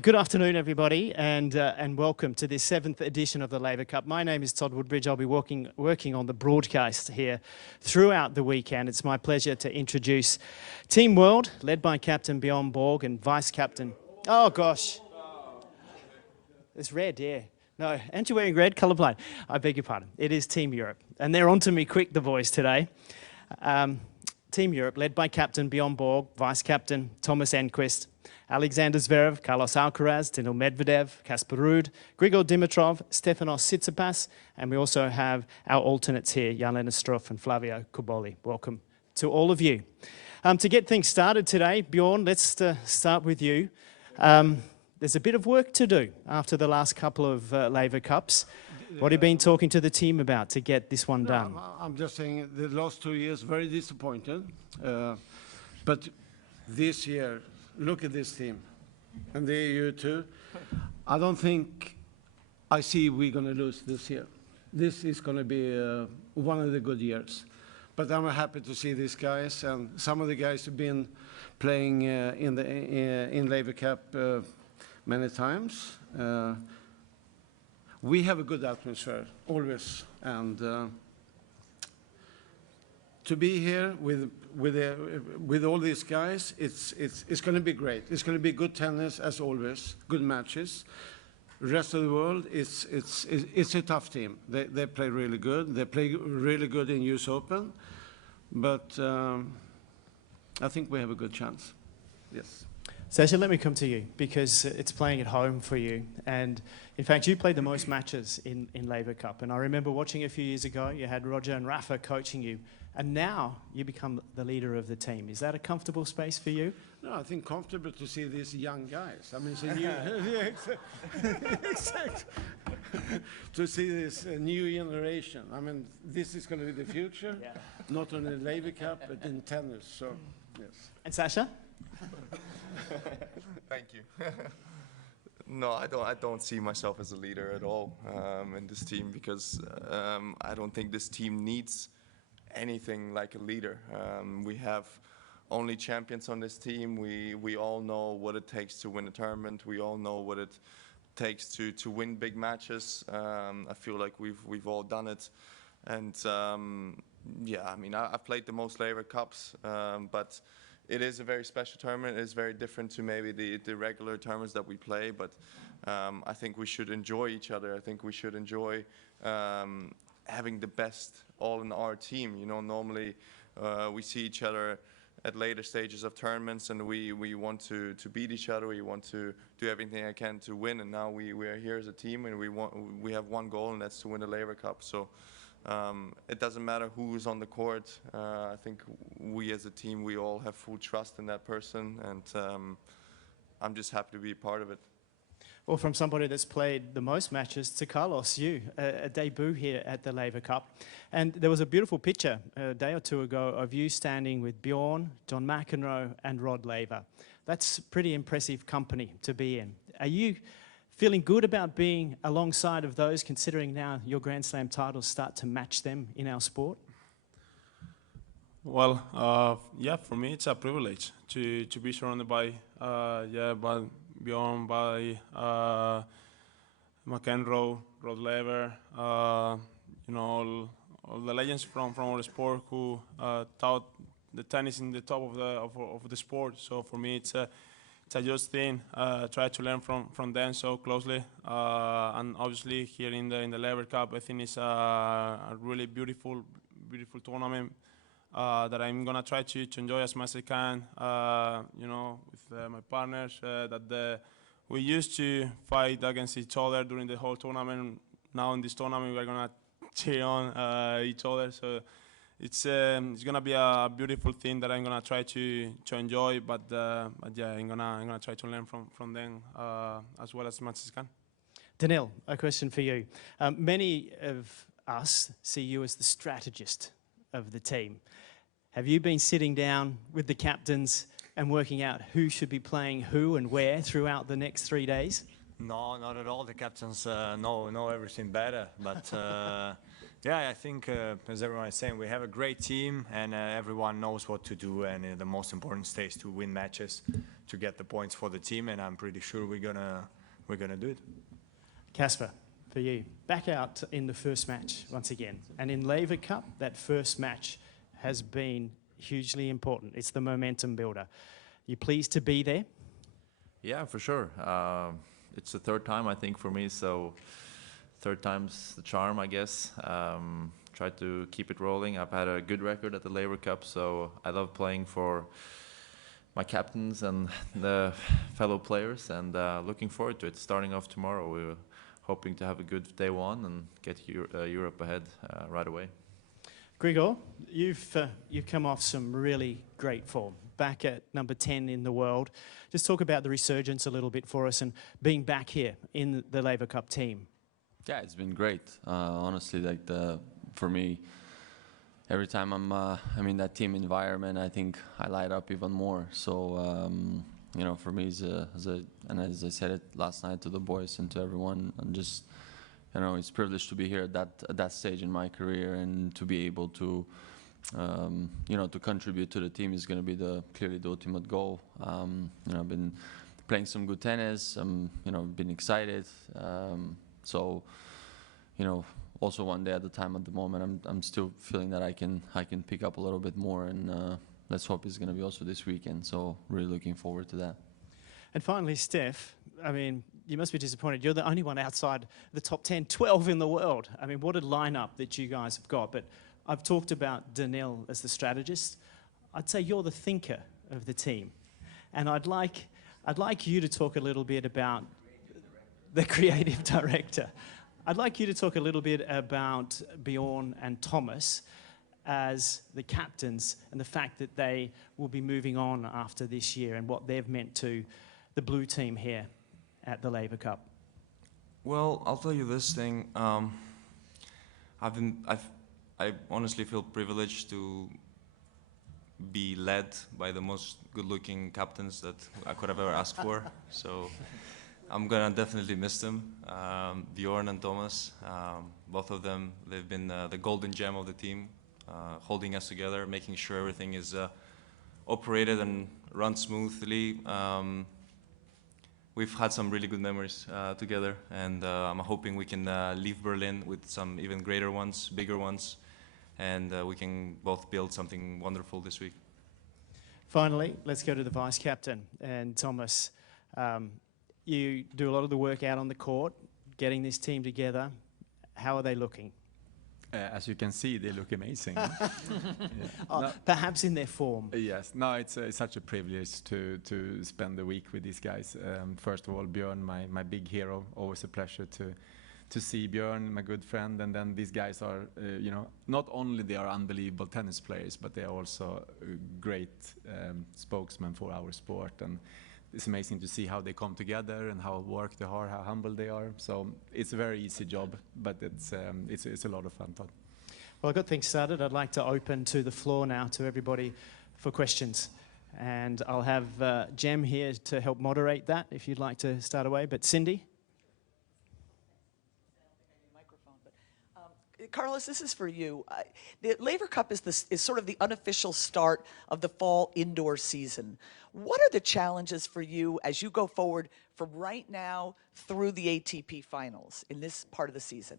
Good afternoon, everybody, and welcome to this 7th edition of the Laver Cup. My name is Todd Woodbridge. I'll be working on the broadcast here throughout the weekend. It's my pleasure to introduce Team World, led by Captain Björn Borg and Vice Captain... Oh, gosh. It's red, yeah. No, aren't you wearing red? Colourblind. I beg your pardon. It is Team Europe. And they're on to me quick, the boys, today. Team Europe, led by Captain Björn Borg, Vice Captain Thomas Enqvist, Alexander Zverev, Carlos Alcaraz, Daniil Medvedev, Casper Ruud, Grigor Dimitrov, Stefanos Tsitsipas, and we also have our alternates here, Jan-Lennard Struff and Flavio Cobolli. Welcome to all of you. To get things started today, Björn, let's start with you. There's a bit of work to do after the last couple of Laver Cups. What have you been talking to the team about to get this one done? I'm just saying the last 2 years, very disappointed. But this year, look at this team. And the EU too. I don't think I see we're going to lose this year. This is going to be one of the good years. But I'm happy to see these guys. And some of the guys have been playing in Laver Cup many times. We have a good atmosphere, always. And to be here with all these guys, it's going to be great. It's going to be good tennis, as always, good matches. The rest of the world, it's a tough team. They play really good. They play really good in US Open. But I think we have a good chance. Yes. Sasha, let me come to you, because it's playing at home for you. And in fact, you played the most matches in Laver Cup. And I remember watching a few years ago, you had Roger and Rafa coaching you. And now you become the leader of the team. Is that a comfortable space for you? No, I think comfortable to see these young guys. I mean, it's a new... exactly. To see this new generation. I mean, this is going to be the future, not only in Laver Cup, but in tennis. So, yes. And Sasha? Thank you. No, I don't see myself as a leader at all in this team, because I don't think this team needs anything like a leader. We have only champions on this team. We all know what it takes to win a tournament. We all know what it takes to win big matches. I feel like we've all done it. And yeah, I mean, I've played the most Laver Cups, but it is a very special tournament. It is very different to maybe the regular tournaments that we play, but I think we should enjoy each other. I think we should enjoy having the best all in our team. You know, normally we see each other at later stages of tournaments, and we want to beat each other. We want to do everything I can to win, and now we are here as a team, and we have one goal, and that's to win the Laver Cup. So it doesn't matter who's on the court. I think we as a team, we all have full trust in that person, and I'm just happy to be a part of it. Well, from somebody that's played the most matches to Carlos, a debut here at the Laver Cup. And there was a beautiful picture a day or two ago of you standing with Björn, John McEnroe and Rod Laver. That's pretty impressive company to be in. Are you feeling good about being alongside of those, considering now your Grand Slam titles start to match them in our sport? Well, yeah, for me it's a privilege to be surrounded by Björn, by McEnroe, Rod Laver, you know, all the legends from our sport who taught the tennis in the top of the sport. So for me, it's a just thing. Try to learn from them so closely, and obviously here in the Laver Cup, I think it's a really beautiful tournament that I'm gonna try to enjoy as much as I can. You know, with my partners, we used to fight against each other during the whole tournament. Now in this tournament, we're gonna cheer on each other. So it's gonna be a beautiful thing that I'm gonna try to enjoy. But yeah, I'm gonna try to learn from them as well as much as I can. Daniil, a question for you. Many of us see you as the strategist of the team. Have you been sitting down with the captains and working out who should be playing who and where throughout the next 3 days? No, not at all. The captains know everything better. But Yeah, I think, as everyone is saying, we have a great team, and everyone knows what to do. And the most important stage to win matches, to get the points for the team. And I'm pretty sure we're gonna do it. Casper, for you, back out in the first match once again, and in Laver Cup, that first match has been hugely important. It's the momentum builder. You pleased to be there? Yeah, for sure. It's the third time, I think, for me, so third time's the charm, I guess. Try to keep it rolling. I've had a good record at the Laver Cup, so I love playing for my captains and the fellow players, and looking forward to it. Starting off tomorrow, we're hoping to have a good day one and get Europe ahead right away. Grigor, you've come off some really great form, back at number 10 in the world. Just talk about the resurgence a little bit for us and being back here in the Laver Cup team. Yeah, it's been great. Honestly, like for me, every time I'm in that team environment, I think I light up even more. So you know, for me, and as I said it last night to the boys and to everyone, and just, you know, it's a privilege to be here at that stage in my career, and to be able to, you know, to contribute to the team is going to be clearly the ultimate goal. You know, I've been playing some good tennis. You know, been excited. So, you know, also one day at a time. At the moment, I'm still feeling that I can pick up a little bit more, and let's hope it's going to be also this weekend. So really looking forward to that. And finally, Steph, I mean, you must be disappointed. You're the only one outside the top 10, 12 in the world. I mean, what a lineup that you guys have got. But I've talked about Daniil as the strategist. I'd say you're the thinker of the team. And I'd like you to talk a little bit about the creative director. I'd like you to talk a little bit about Björn and Thomas as the captains, and the fact that they will be moving on after this year, and what they've meant to the blue team here at the Laver Cup. Well, I'll tell you this thing. I honestly feel privileged to be led by the most good-looking captains that I could have ever asked for. So I'm gonna definitely miss them. Björn and Thomas, both of them, they've been the golden gem of the team, holding us together, making sure everything is operated and run smoothly. We've had some really good memories together, and I'm hoping we can leave Berlin with some even greater ones, bigger ones, and we can both build something wonderful this week. Finally, let's go to the vice captain. And Thomas, you do a lot of the work out on the court, getting this team together. How are they looking? As you can see, they look amazing. Perhaps in their form. Yes, no, it's such a privilege to spend the week with these guys. First of all, Björn, my big hero. Always a pleasure to see Björn, my good friend. And then these guys are, you know, not only they are unbelievable tennis players, but they are also great spokesmen for our sport. And it's amazing to see how they come together and how work they are, how humble they are. So it's a very easy job, but it's a lot of fun. Well, I got things started. I'd like to open to the floor now to everybody for questions. And I'll have Jem here to help moderate that if you'd like to start away. But Cindy? Carlos, this is for you. The Laver Cup is sort of the unofficial start of the fall indoor season. What are the challenges for you as you go forward from right now through the ATP finals in this part of the season?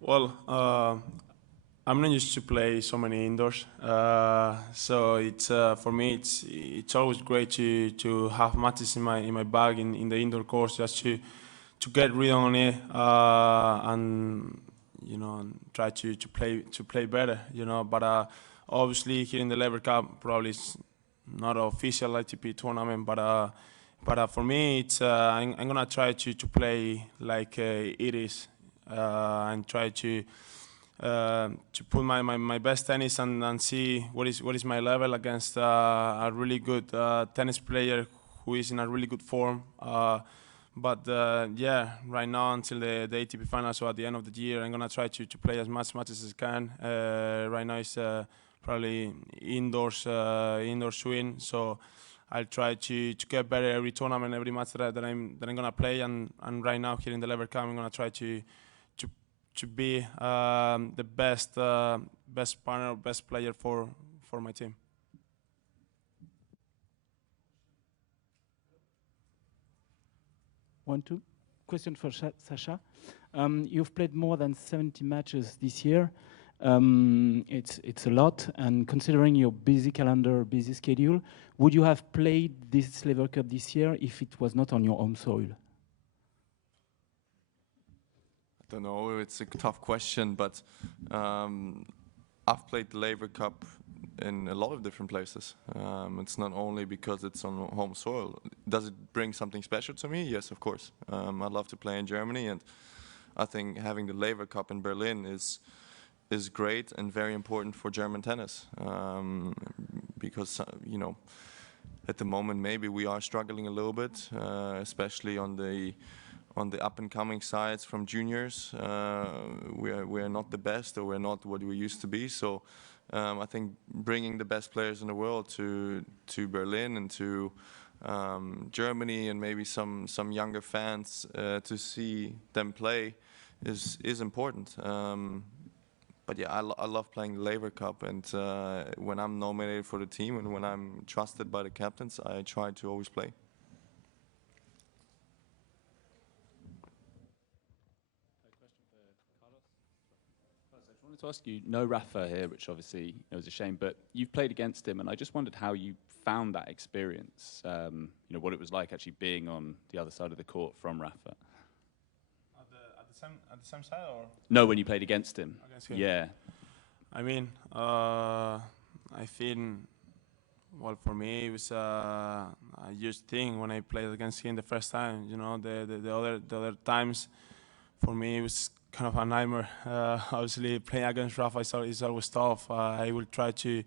Well, I'm not used to play so many indoors, so it's for me it's always great to have matches in my bag in the indoor course, just to get rid on it and, you know, and try to play better, you know. But obviously here in the Laver Cup, probably it's not an official ATP tournament, but for me it's I'm gonna try to play like it is, and try to put my best tennis and see what is my level against a really good tennis player who is in a really good form. But yeah, right now until the ATP final, so at the end of the year, I'm gonna try to play as much matches as I can. Right now it's probably indoors win, so I'll try to get better every tournament, every match that I'm gonna play. And right now here in the Laver Cup, I'm gonna try to to be the best partner, best player for my team. Two question for Sasha. You've played more than 70 matches this year. It's a lot, and considering your busy calendar, busy schedule, would you have played this Laver Cup this year if it was not on your home soil? I don't know, it's a tough question, but I've played the Laver Cup in a lot of different places. It's not only because it's on home soil. Does it bring something special to me? Yes, of course. I love to play in Germany, and I think having the Laver Cup in Berlin is great and very important for German tennis, because you know, at the moment maybe we are struggling a little bit, especially on the up-and-coming sides from juniors. We're not the best, or we're not what we used to be. So I think bringing the best players in the world to Berlin and to Germany, and maybe some younger fans to see them play is important. But yeah, I love playing the Laver Cup, and when I'm nominated for the team and when I'm trusted by the captains, I try to always play. I wanted to ask you, no Rafa here, which obviously was a shame, but you've played against him, and I just wondered how you found that experience, you know, what it was like actually being on the other side of the court from Rafa. At the same side, or? No, when you played against him. Against him. Yeah. I mean, I think, well, for me it was a huge thing when I played against him the first time. You know, the other times, for me it was kind of a nightmare. Obviously, playing against Rafa is always tough. I will try to,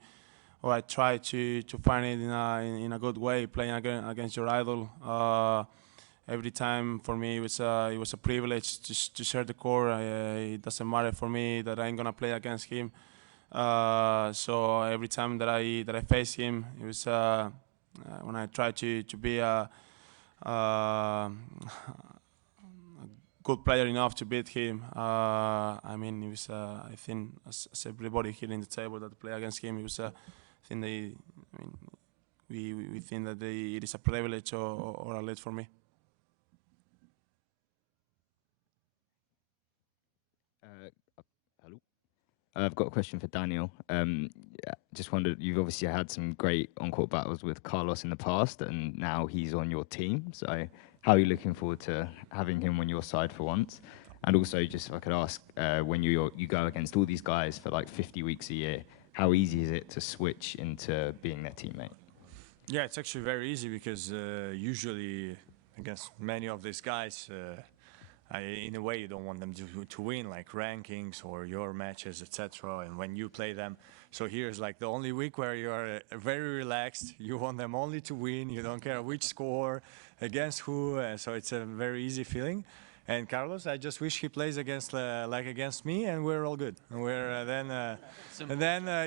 or I try to find it in a good way, playing against your idol. Every time for me it was a privilege to share the court. It doesn't matter for me that I'm gonna play against him. So every time that I face him, it was when I try to be a good player enough to beat him. I mean, it was I think as everybody here in the table that play against him, it was I think we think that it is a privilege or a let for me. Hello. I've got a question for Daniil. Just wondered, you've obviously had some great on-court battles with Carlos in the past, and now he's on your team. So how are you looking forward to having him on your side for once? And also, just if I could ask, when you go against all these guys for like 50 weeks a year, how easy is it to switch into being their teammate? Yeah, it's actually very easy, because usually against many of these guys, in a way, you don't want them to win, like rankings or your matches, etc. And when you play them, so here's like the only week where you are very relaxed. You want them only to win. You don't care which score, against who. So it's a very easy feeling. And Carlos, I just wish he plays against like against me, and we're all good. And we're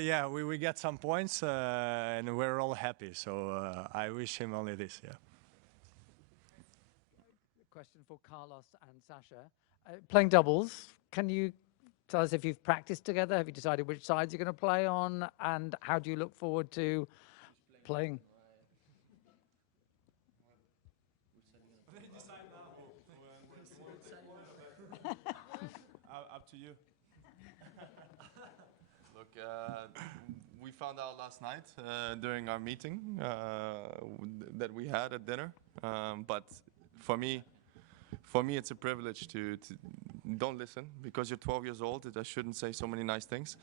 yeah, we get some points, and we're all happy. So I wish him only this. Yeah. Question for Carlos and Sasha. Playing doubles, can you tell us if you've practiced together? Have you decided which sides you're going to play on? And how do you look forward to playing? Up to you. Look, we found out last night during our meeting that we had at dinner, but for me, it's a privilege to don't listen, because you're 12 years old. I shouldn't say so many nice things,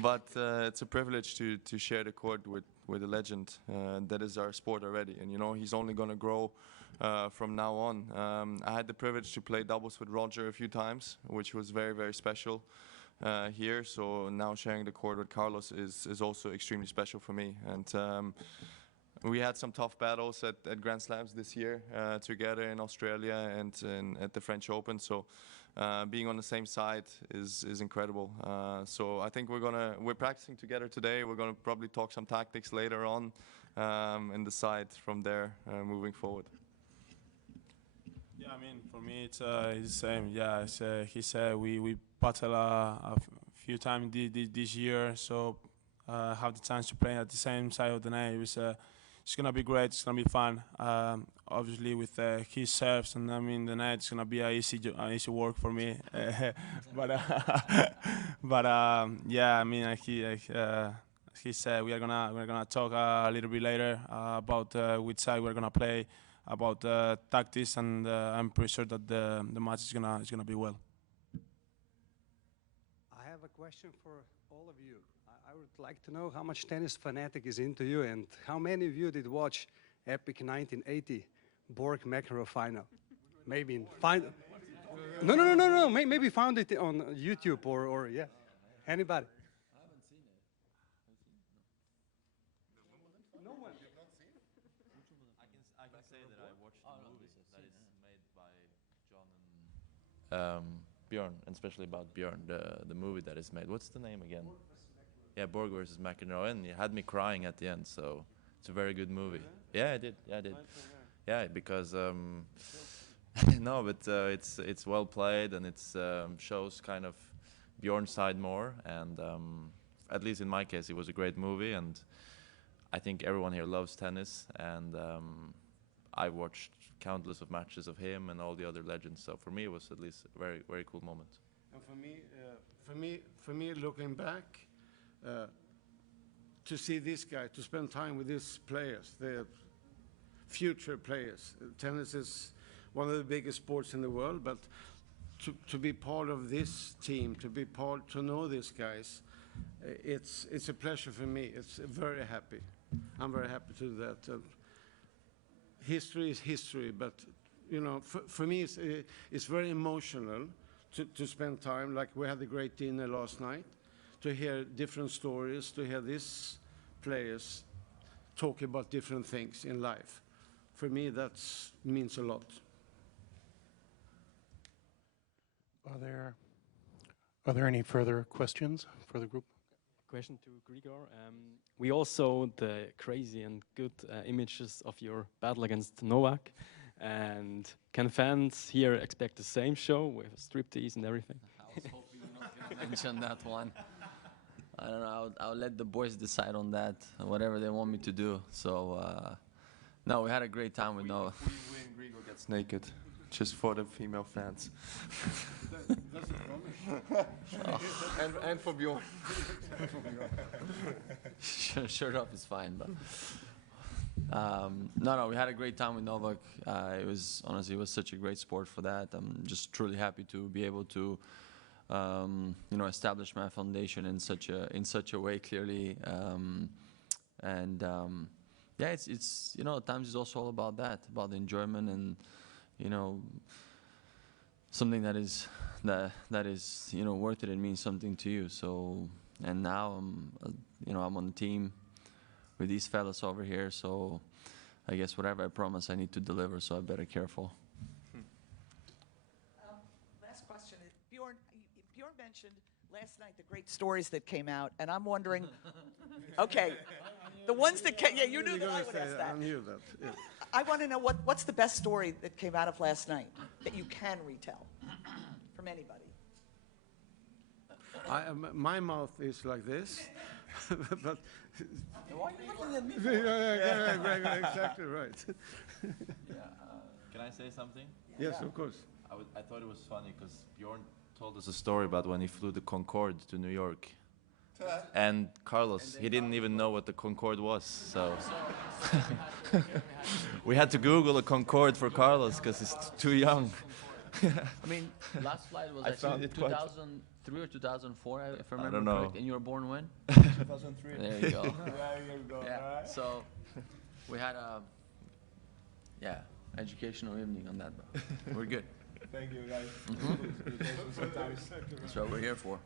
but it's a privilege to share the court with a legend that is our sport already, and you know he's only going to grow from now on. I had the privilege to play doubles with Roger a few times, which was very, very special here. So now sharing the court with Carlos is also extremely special for me. And we had some tough battles at Grand Slams this year together in Australia and at the French Open. So being on the same side is incredible. So I think we're practicing together today. We're gonna probably talk some tactics later on and decide from there moving forward. Yeah, I mean, for me, it's the same. Yeah, he said we battled a few times this year, so have the chance to play at the same side of the net. It's gonna be great. It's gonna be fun. Obviously, with his serves and I mean the net, it's gonna be easy work for me. but yeah, I mean, he said we're gonna talk a little bit later about which side we're gonna play, about tactics, and I'm pretty sure that the match is gonna be well. I have a question for all of you. I would like to know how much tennis fanatic is into you, and how many of you did watch epic 1980 Borg McEnroe final? Maybe in final. No. Maybe found it on YouTube or yeah. Anybody? I haven't seen it. No one. I can say that I watched the movie that is made by John and Björn, and especially about Björn, the movie that is made. What's the name again? Yeah, Borg versus McEnroe, and it had me crying at the end. So it's a very good movie. Yeah, I did. Yeah, because no, but it's well played, and it shows kind of Björn's side more. And at least in my case, it was a great movie, and I think everyone here loves tennis. And I watched countless of matches of him and all the other legends. So for me, it was at least a very, very cool moment. And for me, looking back, to see this guy, to spend time with these players, the future players. Tennis is one of the biggest sports in the world, but to be part of this team, to know these guys, it's a pleasure for me. It's very happy. I'm very happy to do that. History is history, but you know, for me, it's very emotional to spend time. Like we had a great dinner last night, to hear different stories, to hear these players talk about different things in life. For me, that means a lot. Are there any further questions for the group? Question to Grigor. We all saw the crazy and good images of your battle against Novak. And can fans here expect the same show with striptease and everything? I was hoping you're not going to mention that one. I don't know. I'll let the boys decide on that, whatever they want me to do. So, no, we had a great time with Novak. We win, Grigor gets naked, just for the female fans. That's a promise. And for Björn. Shirt off is fine, but no, we had a great time with Novak. It was honestly, it was such a great sport for that. I'm just truly happy to be able to, establish my foundation in such a way clearly, yeah, it's at times it's also all about that, about the enjoyment and something that is worth it and means something to you. So, and now I'm on the team with these fellas over here, so I guess whatever I promise I need to deliver, so I better be careful. Last question. Björn mentioned last night the great stories that came out, and I'm wondering, okay, the ones that came, yeah, you knew that I would ask that. I knew that. Yeah. I want to know what's the best story that came out of last night that you can retell from anybody? My mouth is like this, but. Why are you looking at me? Yeah, exactly right. Can I say something? Yes, of course. I thought it was funny because Björn told us a story about when he flew the Concorde to New York. And Carlos, he didn't even know what the Concorde was, so we had to Google a Concorde for Carlos because he's too young. I mean, last flight was actually 2003 or 2004, if I remember correct. And you were born when? 2003. There you go. There you go. Yeah. So we had a educational evening on that. We're good. Thank you, guys. That's what we're here for.